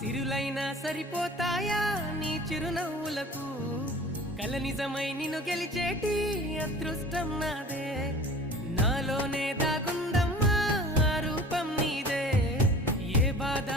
సిరులైనా సరిపోతాయా నీ చిరునవ్వులకు కల నిజమై నిన్ను గెలిచేటి అదృష్టం నాదే నాలోనే దాగుందమ్మా ఆ రూపం నీదే ఏ బాధ